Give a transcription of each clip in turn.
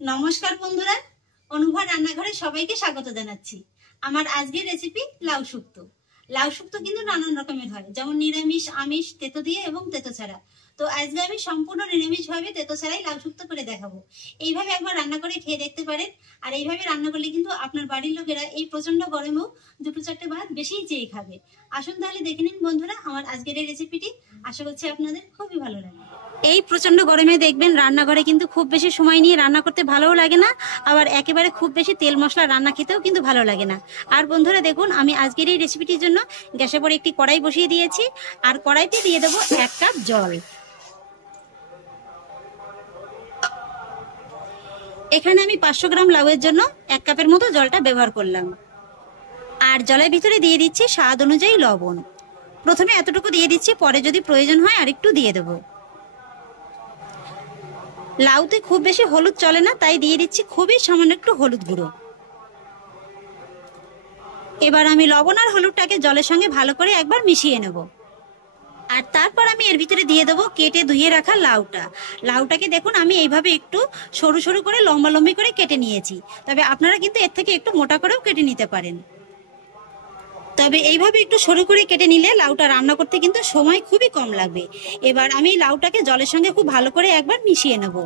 নমস্কার বন্ধুরা, অনুভা রান্নাঘরে সবাইকে স্বাগত জানাচ্ছি। আমার আজকের রেসিপি লাউ শুক্তো। লাউ শুক্তো কিন্তু নানান রকমের হয়, যেমন নিরামিষ, আমিষ, তেতো দিয়ে এবং তেতো ছাড়া। তো আজকে আমি সম্পূর্ণ নিরামিষ ভাবে তেতো ছাড়াই লাউ শুক্তো করে দেখাবো। এইভাবে একবার রান্না করে খেয়ে দেখতে পারেন। আর এইভাবে রান্না করলে কিন্তু আপনার বাড়ির লোকেরা এই প্রচন্ড গরমেও দুটো চারটে ভাত বেশিই চেয়ে খাবে। আসুন তাহলে দেখে নিন বন্ধুরা আমার আজকের এই রেসিপিটি। আশা করছি আপনাদের খুবই ভালো লাগবে। এই প্রচন্ড গরমে দেখবেন রান্নাঘরে কিন্তু খুব বেশি সময় নিয়ে রান্না করতে ভালোও লাগে না, আবার একেবারে খুব বেশি তেল মশলা রান্না খেতেও কিন্তু ভালো লাগে না। আর বন্ধুরা দেখুন, আমি আজকের এই রেসিপিটির জন্য গ্যাসের পরে একটি কড়াই বসিয়ে দিয়েছি, আর কড়াইতে দিয়ে দেবো 1 কাপ জল। এখানে আমি 500 গ্রাম লাউয়ের জন্য 1 কাপের মতো জলটা ব্যবহার করলাম। আর জলের ভিতরে দিয়ে দিচ্ছি স্বাদ অনুযায়ী লবণ। প্রথমে এতটুকু দিয়ে দিচ্ছি, পরে যদি প্রয়োজন হয় আরেকটু দিয়ে দেবো। লাউতে খুব বেশি হলুদ চলে না, তাই দিয়ে দিচ্ছি খুবই সামান্য একটু হলুদ গুঁড়ো। এবার আমি লবণ আর হলুদটাকে জলের সঙ্গে ভালো করে একবার মিশিয়ে নেব। আর তারপর আমি এর ভিতরে দিয়ে দেবো কেটে ধুয়ে রাখা লাউটা। লাউটাকে দেখুন আমি এইভাবে একটু সরু সরু করে লম্বা লম্বি করে কেটে নিয়েছি, তবে আপনারা কিন্তু এর থেকে একটু মোটা করেও কেটে নিতে পারেন। তবে এইভাবে একটু সরু করে কেটে নিলে লাউটা রান্না করতে কিন্তু সময় খুবই কম লাগবে। এবার আমি লাউটাকে জলের সঙ্গে খুব ভালো করে একবার মিশিয়ে নেব।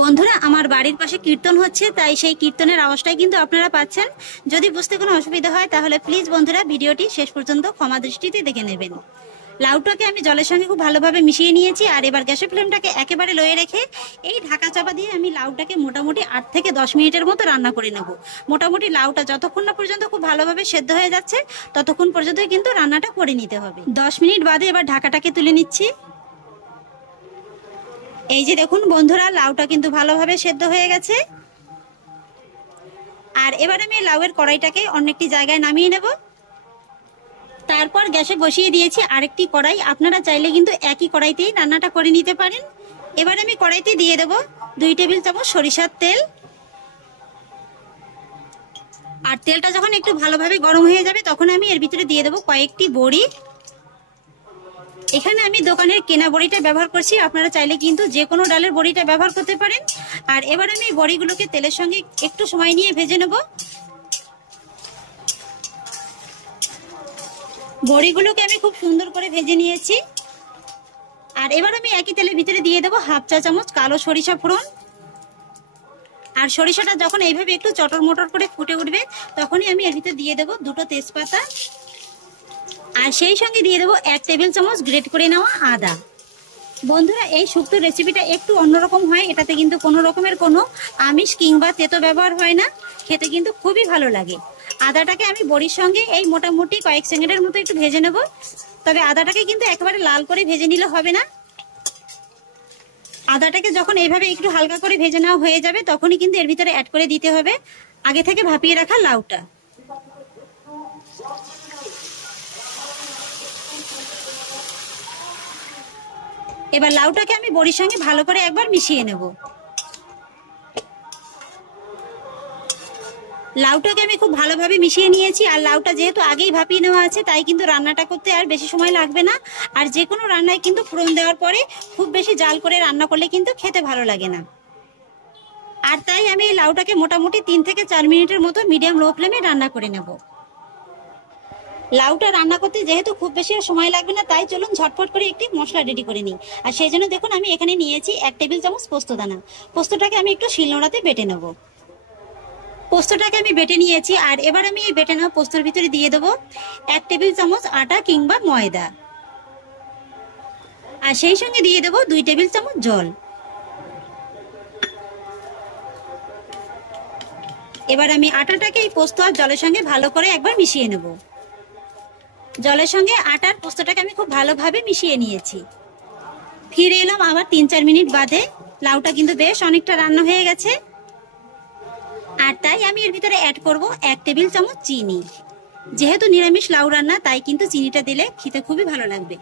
বন্ধুরা, আমার বাড়ির পাশে কীর্তন হচ্ছে, তাই সেই কীর্তনের আওয়াজটাই কিন্তু আপনারা পাচ্ছেন। যদি বুঝতে কোনো অসুবিধা হয় তাহলে প্লিজ বন্ধুরা ভিডিওটি শেষ পর্যন্ত ক্ষমা দৃষ্টিতে দেখে নেবেন। লাউটাকে আমি জলের সঙ্গে খুব ভালোভাবে মিশিয়ে নিয়েছি, আর এবার গ্যাসের ফ্লেমটাকে একেবারে লোয়ে রেখে এই ঢাকা চাপা দিয়ে আমি লাউটাকে মোটামুটি 8 থেকে 10 মিনিটের মতো রান্না করে নেব। মোটামুটি লাউটা যতক্ষণ না পর্যন্ত খুব ভালোভাবে সেদ্ধ হয়ে যাচ্ছে ততক্ষণ পর্যন্তই কিন্তু রান্নাটা করে নিতে হবে। 10 মিনিট বাদে এবার ঢাকাটাকে তুলে নিচ্ছি। এই যে দেখুন বন্ধুরা, লাউটা কিন্তু ভালোভাবে সেদ্ধ হয়ে গেছে। আর এবার আমি লাউয়ের কড়াইটাকে অন্য একটি জায়গায় নামিয়ে নেব। তারপর গ্যাসে বসিয়ে দিয়েছি আরেকটি কড়াই। আপনারা চাইলে কিন্তু একই কড়াইতেই রান্নাটা করে নিতে পারেন। এবার আমি কড়াইতে দিয়ে দেব 2 টেবিল চামচ সরিষার তেল। আর তেলটা যখন একটু ভালোভাবে গরম হয়ে যাবে তখন আমি এর ভিতরে দিয়ে দেবো কয়েকটি বড়ি। এখানে আমি দোকানের কেনা বড়িটা ব্যবহার করছি, আপনারা চাইলে কিন্তু যে কোনো ডালের বড়িটা ব্যবহার করতে পারেন। আর এবার আমি বড়িগুলোকে তেলের সঙ্গে একটু সময় নিয়ে ভেজে নেব। বড়িগুলোকে আমি খুব সুন্দর করে ভেজে নিয়েছি। আর এবার আমি একই তেলের ভিতরে দিয়ে দেবো 1/2 চা চামচ কালো সরিষা ফোড়ন। আর সরিষাটা যখন এইভাবে একটু চটর মটর করে ফুটে উঠবে তখনই আমি এর ভিতরে দিয়ে দেবো 2টো তেজপাতা। আর সেই সঙ্গে দিয়ে দেবো 1 টেবিল চামচ গ্রেট করে নেওয়া আদা। বন্ধুরা, এই শুক্তো রেসিপিটা একটু অন্যরকম হয়, এটাতে কিন্তু কোনো রকমের কোনো আমিষ কিংবা তেতো ব্যবহার হয় না, খেতে কিন্তু খুবই ভালো লাগে। আদাটাকে আমি বড়ির সঙ্গে এই মোটামুটি কয়েক সেকেন্ডের মতো একটু ভেজে নেব। তবে আদাটাকে কিন্তু একেবারে লাল করে ভেজে নিলে হবে না। আদাটাকে যখন এইভাবে একটু হালকা করে ভেজে নেওয়া হয়ে যাবে তখনই কিন্তু এর ভিতরে অ্যাড করে দিতে হবে আগে থেকে ভাপিয়ে রাখা লাউটা। এবার লাউটাকে আমি বড়ির সঙ্গে ভালো করে একবার মিশিয়ে নেব। লাউটাকে আমি খুব ভালোভাবে মিশিয়ে নিয়েছি। আর লাউটা যেহেতু আগেই ভাপিয়ে নেওয়া আছে তাই কিন্তু রান্নাটা করতে আর বেশি সময় লাগবে না। আর যে কোনো রান্নায় কিন্তু ফোড়ন দেওয়ার পরে খুব বেশি জাল করে রান্না করলে কিন্তু খেতে ভালো লাগে না। আর তাই আমি এই লাউটাকে মোটামুটি 3 থেকে 4 মিনিটের মতো মিডিয়াম লো ফ্লেমে রান্না করে নেব। লাউটা রান্না করতে যেহেতু খুব বেশি সময় লাগবে না, তাই চলুন ঝটপট করে একটি মশলা রেডি করে নিই। আর সেই জন্য দেখুন আমি এখানে নিয়েছি 1 টেবিল চামচ পোস্তদানা। পোস্তটাকে আমি একটু শিলনোড়াতে বেটে নেব। পোস্তটাকে আমি বেটে নিয়েছি। আর এবার আমি এই বেটে নেওয়া পোস্তর ভিতরে দিয়ে দেবো 1 টেবিল চামচ আটা কিংবা ময়দা। আর সেই সঙ্গে দিয়ে দেবো 2 টেবিল চামচ জল। এবার আমি আটাটাকে এই পোস্ত আর জলের সঙ্গে ভালো করে একবার মিশিয়ে নেব। জলের সঙ্গে আটার পোস্তটাকে আমি খুব ভালোভাবে মিশিয়ে নিয়েছি। ফিরে এলাম আবার 3-4 মিনিট বাদে। লাউটা কিন্তু বেশ অনেকটা রান্না হয়ে গেছে। আর তাই আমি এর ভিতরে অ্যাড করব 1 টেবিল চামচ চিনি। যেহেতু নিরামিষ লাউ রান্না তাই কিন্তু চিনিটা দিলে খেতে খুবই ভালো লাগবে।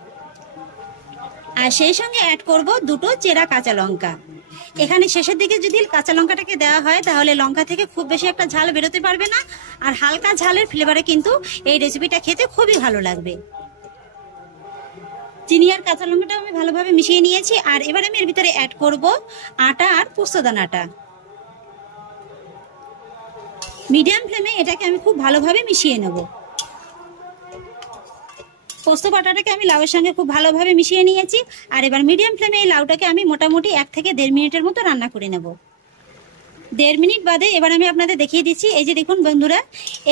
আর সেই সঙ্গে অ্যাড করব 2টো চেরা কাঁচা লঙ্কা। এখানে শেষের দিকে যদি কাঁচা লঙ্কাটাকে দেওয়া হয় তাহলে লঙ্কা থেকে খুব বেশি একটা ঝাল বেরোতে পারবে না, আর হালকা ঝালের ফ্লেভারে কিন্তু এই রেসিপিটা খেতে খুবই ভালো লাগবে। চিনি আর কাঁচা লঙ্কাটা আমি ভালোভাবে মিশিয়ে নিয়েছি। আর এবার আমি এর ভিতরে অ্যাড করব আটা আর পোস্তদানাটা। মিডিয়াম ফ্লেমে এটাকে আমি খুব ভালোভাবে মিশিয়ে নেব। পোস্ত বাটাটাকে আমি লাউয়ের সঙ্গে খুব ভালোভাবে মিশিয়ে নিয়েছি। আর এবার মিডিয়াম ফ্লেমে এই লাউটাকে আমি মোটামুটি 1 থেকে 1.5 মিনিটের মতো রান্না করে নেব। 1.5 মিনিট বাদে এবার আমি আপনাদের দেখিয়ে দিচ্ছি। এই যে দেখুন বন্ধুরা,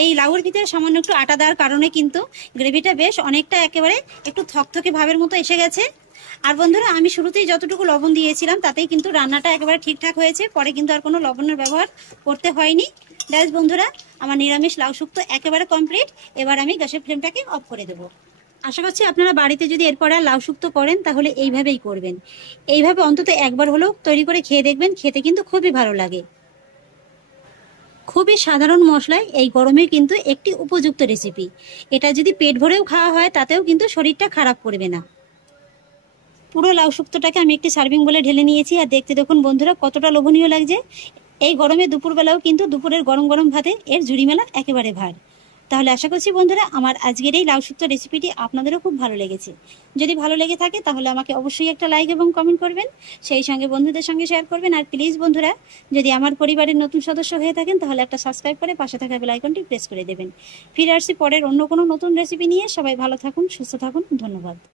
এই লাউয়ের ভিতরে সামান্য একটু আটা দেওয়ার কারণে কিন্তু গ্রেভিটা বেশ অনেকটা একেবারে একটু থকথকে ভাবের মতো এসে গেছে। আর বন্ধুরা, আমি শুরুতেই যতটুকু লবণ দিয়েছিলাম তাতেই কিন্তু রান্নাটা একেবারে ঠিকঠাক হয়েছে, পরে কিন্তু আর কোনো লবণের ব্যবহার করতে হয়নি। ব্যাস বন্ধুরা, আমার নিরামিষ লাউ শুক্তো একেবারে কমপ্লিট। এবার আমি গ্যাসের ফ্লেমটাকে অফ করে দেবো। আশা করছি আপনারা বাড়িতে যদি এরপরে আর লাউ শুক্তো করেন তাহলে এইভাবেই করবেন। এইভাবে অন্তত একবার হলেও তৈরি করে খেয়ে দেখবেন, খেতে কিন্তু খুবই ভালো লাগে। খুবই সাধারণ মশলায় এই গরমে কিন্তু একটি উপযুক্ত রেসিপি। এটা যদি পেট ভরেও খাওয়া হয় তাতেও কিন্তু শরীরটা খারাপ করবে না। পুরো লাউ শুক্তোটাকে আমি একটি সার্ভিং বলে ঢেলে নিয়েছি। আর দেখতে দেখুন বন্ধুরা কতটা লোভনীয় লাগছে। এই গরমে দুপুরবেলাও কিন্তু দুপুরের গরম গরম ভাতে এর জুড়ি মেলা একেবারে ভার। তাহলে আশা করছি বন্ধুরা আমার আজকের এই লাউ শুক্তো রেসিপিটি আপনাদেরও খুব ভালো লেগেছে। যদি ভালো লেগে থাকে তাহলে আমাকে অবশ্যই একটা লাইক এবং কমেন্ট করবেন, সেই সঙ্গে বন্ধুদের সঙ্গে শেয়ার করবেন। আর প্লিজ বন্ধুরা, যদি আমার পরিবারের নতুন সদস্য হয়ে থাকেন তাহলে একটা সাবস্ক্রাইব করে পাশে থাকা বেল আইকনটি প্রেস করে দেবেন। ফিরে আসছি পরের অন্য কোনো নতুন রেসিপি নিয়ে। সবাই ভালো থাকুন, সুস্থ থাকুন, ধন্যবাদ।